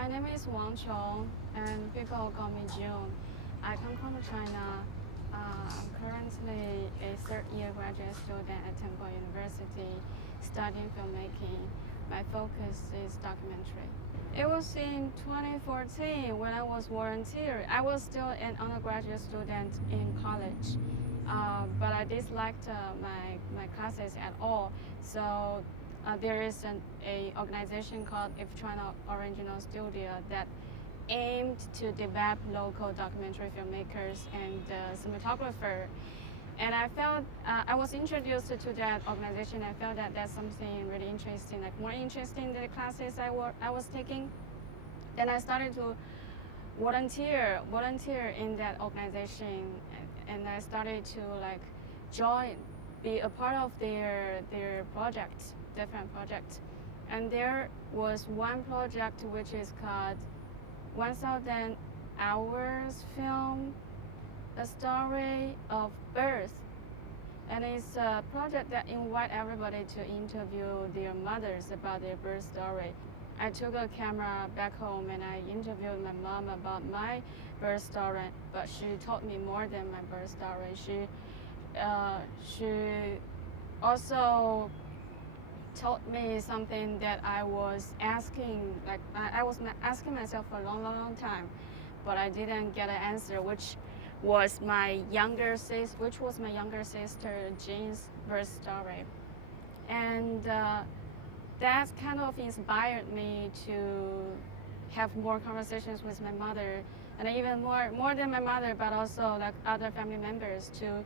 My name is Wang Qiong, and people call me Qiong. I come from China. I'm currently a third-year graduate student at Temple University, studying filmmaking. My focus is documentary. It was in 2014 when I was volunteering. I was still an undergraduate student in college, but I disliked my classes at all. So there is an organization called International Original Studio that aimed to develop local documentary filmmakers and cinematographer. And I felt I was introduced to that organization. I felt that that's something really interesting, like more interesting than the classes I was taking. Then I started to volunteer in that organization, and I started to like be a part of their projects, different projects. And there was one project which is called 1,000 Hours Film, a story of birth. And it's a project that invites everybody to interview their mothers about their birth story. I took a camera back home and I interviewed my mom about my birth story, but she told me more than my birth story. She also told me something that I was asking, like I was asking myself for a long time, but I didn't get an answer, which was my younger sister Jean's birth story. And that kind of inspired me to have more conversations with my mother, and even more than my mother, but also like other family members, to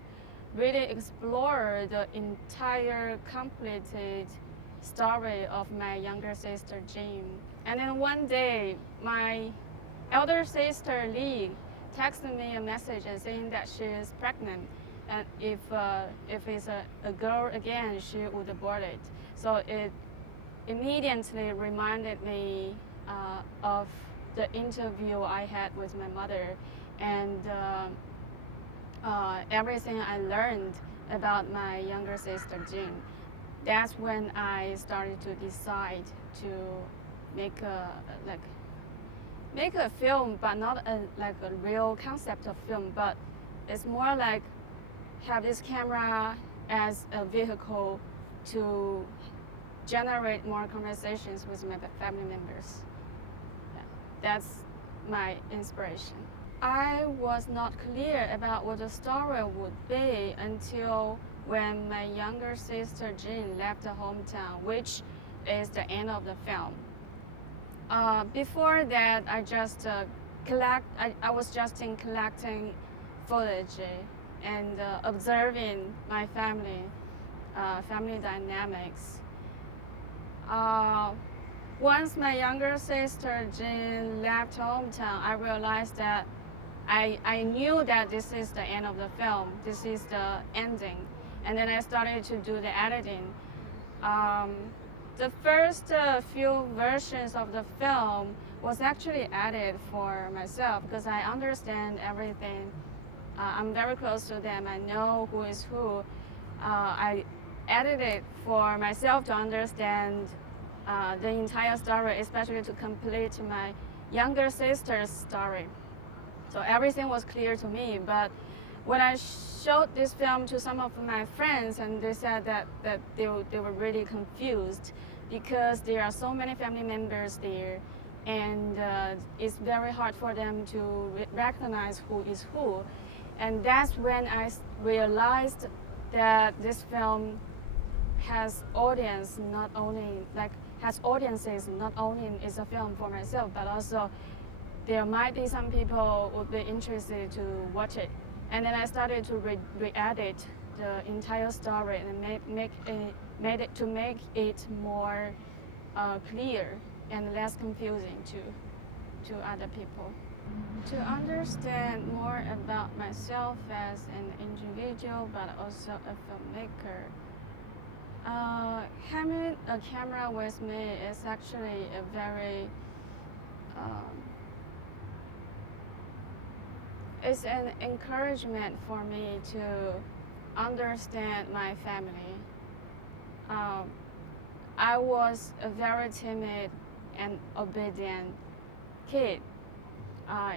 really explore the entire completed story of my younger sister Jean. And then one day, my elder sister Lee texted me a message and saying that she is pregnant, and if it's a girl again, she would abort it. So it immediately reminded me of the interview I had with my mother, and everything I learned about my younger sister Jean. That's when I started to decide to make a film, but not a real concept of film, but it's more like have this camera as a vehicle to generate more conversations with my family members. Yeah, that's my inspiration. I was not clear about what the story would be until when my younger sister Jean left the hometown, which is the end of the film. Before that, I just I was just collecting footage and observing my family dynamics. Once my younger sister Jean left hometown, I realized that I knew that this is the end of the film. This is the ending. And then I started to do the editing. The first few versions of the film was actually added for myself because I understand everything. I'm very close to them. I know who is who. I edited for myself to understand the entire story, especially to complete my younger sister's story. So everything was clear to me. But when I showed this film to some of my friends, and they said that they were really confused because there are so many family members there, and it's very hard for them to recognize who is who. And that's when I realized that this film has audiences not only is a film for myself, but also there might be some people who would be interested to watch it. And then I started to re-edit the entire story and make it more clear and less confusing to other people. To understand more about myself as an individual, but also a filmmaker, having a camera with me is actually a very it's an encouragement for me to understand my family. I was very timid and obedient kid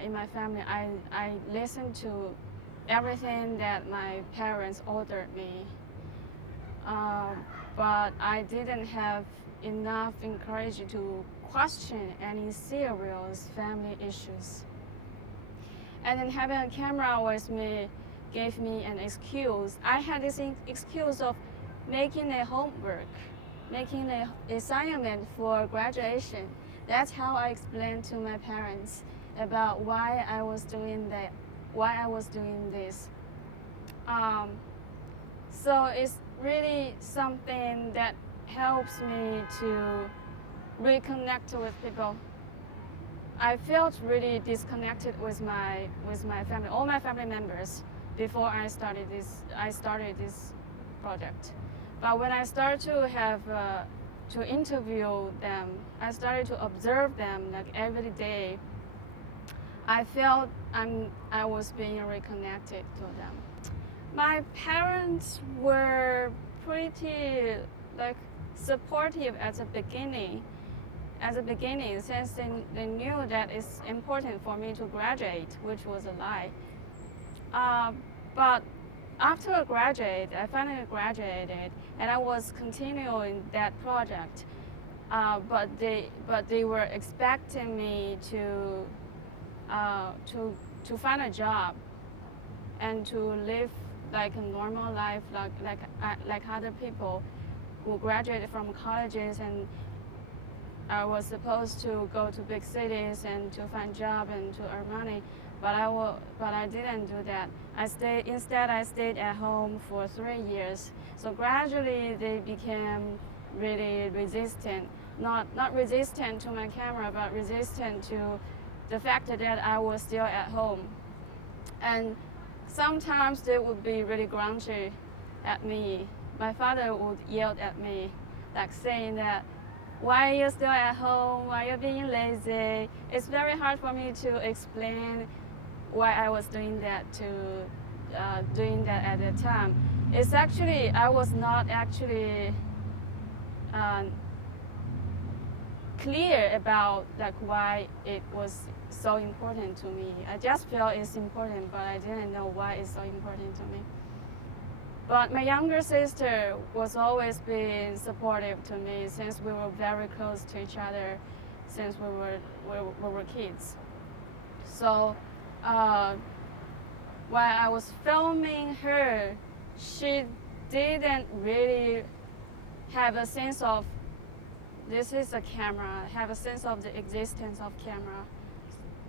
in my family, I listened to everything that my parents ordered me. But I didn't have enough encouragement to question any serious family issues. And then having a camera with me gave me an excuse. I had this excuse of making a homework, making an assignment for graduation. That's how I explained to my parents about why I was doing that, why I was doing this. So it's really something that helps me to reconnect with people. I felt really disconnected with my family, all my family members, before I started this project. But when I started to have to interview them, I started to observe them like every day. I felt I was being reconnected to them. My parents were pretty like supportive at the beginning. Since they knew that it's important for me to graduate, which was a lie. But after I graduated, I finally graduated, and I was continuing that project. But they were expecting me to find a job and to live like a normal life, like other people who graduated from colleges, and I was supposed to go to big cities and to find job and to earn money, but I didn't do that. Instead I stayed at home for 3 years. So gradually they became really resistant, not resistant to my camera, but resistant to the fact that I was still at home. And sometimes they would be really grumpy at me. My father would yell at me, like saying that, why are you still at home? Why are you being lazy? It's very hard for me to explain why I was doing that at the time. It's actually, I was not actually clear about like why it was so important to me. I just felt it's important, but I didn't know why it's so important to me. But my younger sister was always being supportive to me since we were very close to each other since we were kids. So while I was filming her, she didn't really have a sense of this is a camera, have a sense of the existence of camera.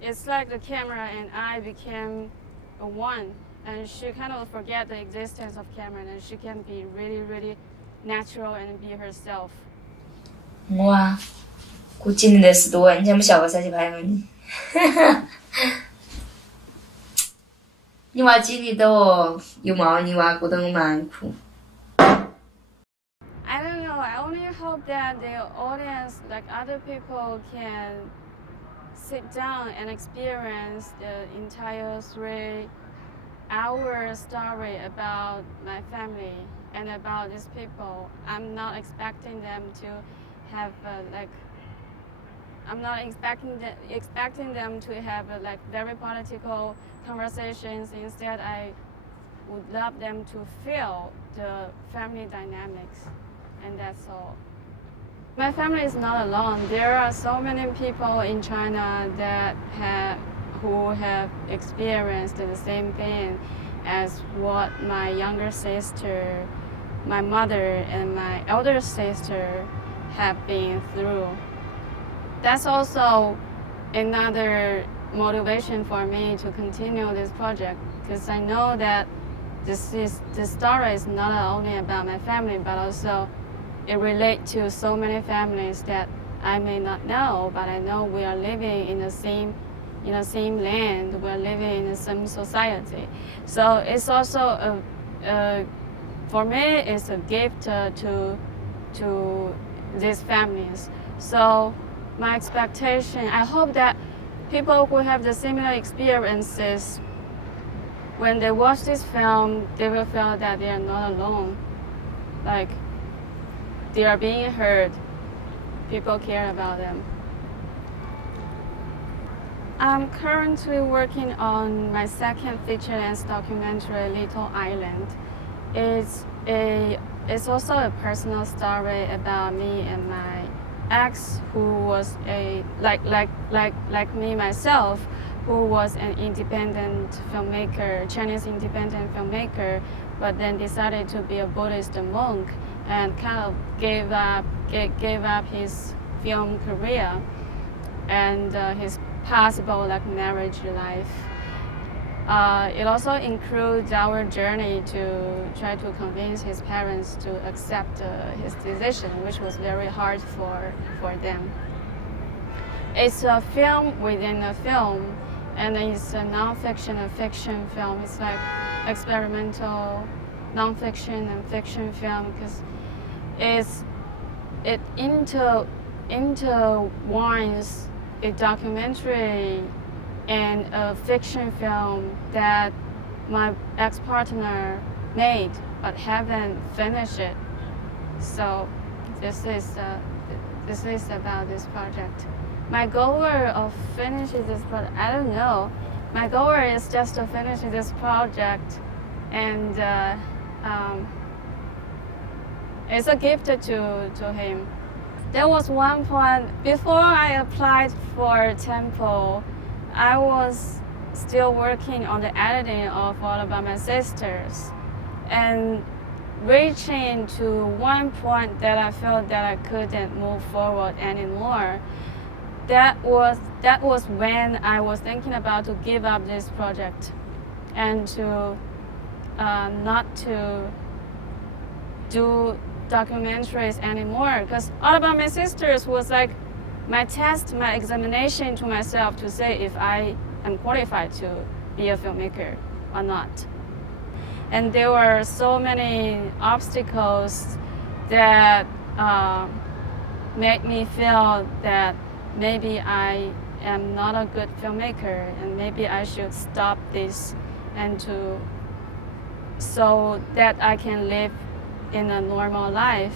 It's like the camera and I became one. And she kind of forget the existence of camera, and she can be really, really natural and be herself. 哇，估计你的是多，你像不小个才去拍了你。你话经历到哦，有冇你话觉得我蛮酷。I don't know. I only hope that the audience, like other people, can sit down and experience the entire 3-hour story about my family and about these people. I'm not expecting them to have I'm not expecting them to have like very political conversations. Instead, I would love them to feel the family dynamics, and that's all. My family is not alone. There are so many people in China that who have experienced the same thing as what my younger sister, my mother, and my elder sister have been through. That's also another motivation for me to continue this project, because I know that this story is not only about my family, but also it relates to so many families that I may not know, but I know we are living in the same land, we're living in the same society. So it's also for me, it's a gift to these families. So my expectation, I hope that people who have the similar experiences, when they watch this film, they will feel that they are not alone. Like they are being heard. People care about them. I'm currently working on my second feature-length documentary, Little Island. It's also a personal story about me and my ex, who was like me myself, who was an independent filmmaker, Chinese independent filmmaker, but then decided to be a Buddhist monk and kind of gave up his film career and his possible marriage life. It also includes our journey to try to convince his parents to accept his decision, which was very hard for them. It's a film within a film, and it's a nonfiction and fiction film. It's like experimental nonfiction and fiction film because it intertwines a documentary and a fiction film that my ex-partner made but haven't finished it. So this is about this project. My goal of finishing this project, I don't know. My goal is just to finish this project, and it's a gift to him. There was one point before I applied for Temple, I was still working on the editing of All About My Sisters, and reaching to one point that I felt that I couldn't move forward anymore. That was when I was thinking about to give up this project and to not to do documentaries anymore, because All About My Sisters was like my test, my examination to myself to say if I am qualified to be a filmmaker or not. And there were so many obstacles that made me feel that maybe I am not a good filmmaker and maybe I should stop this and so that I can live in a normal life.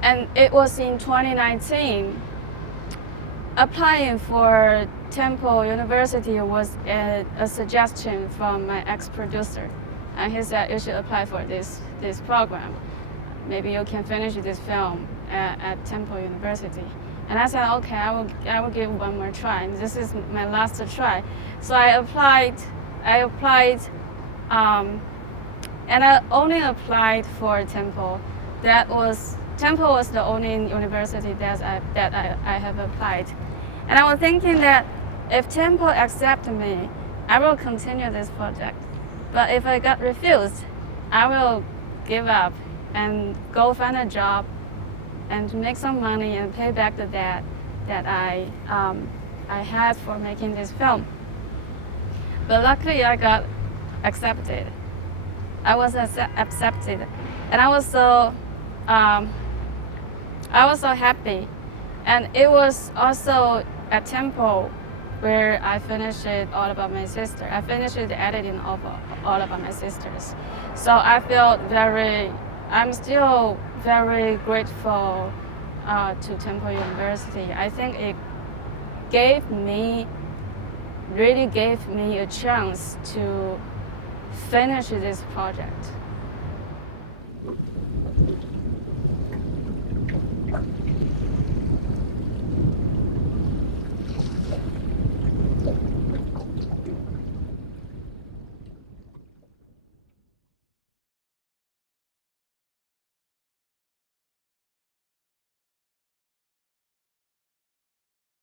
And it was in 2019. Applying for Temple University was a suggestion from my ex-producer. And he said, you should apply for this program. Maybe you can finish this film at Temple University. And I said, okay, I will give one more try. And this is my last try. So I applied, and I only applied for Temple. Temple was the only university that I have applied. And I was thinking that if Temple accepted me, I will continue this project. But if I got refused, I will give up and go find a job and make some money and pay back the debt that I had for making this film. But luckily I got accepted. I was accepted, and I was so happy. And it was also at Temple where I finished it All About My Sister. I finished the editing of All About My Sisters. So I felt I'm still very grateful to Temple University. I think it really gave me a chance to finish this project.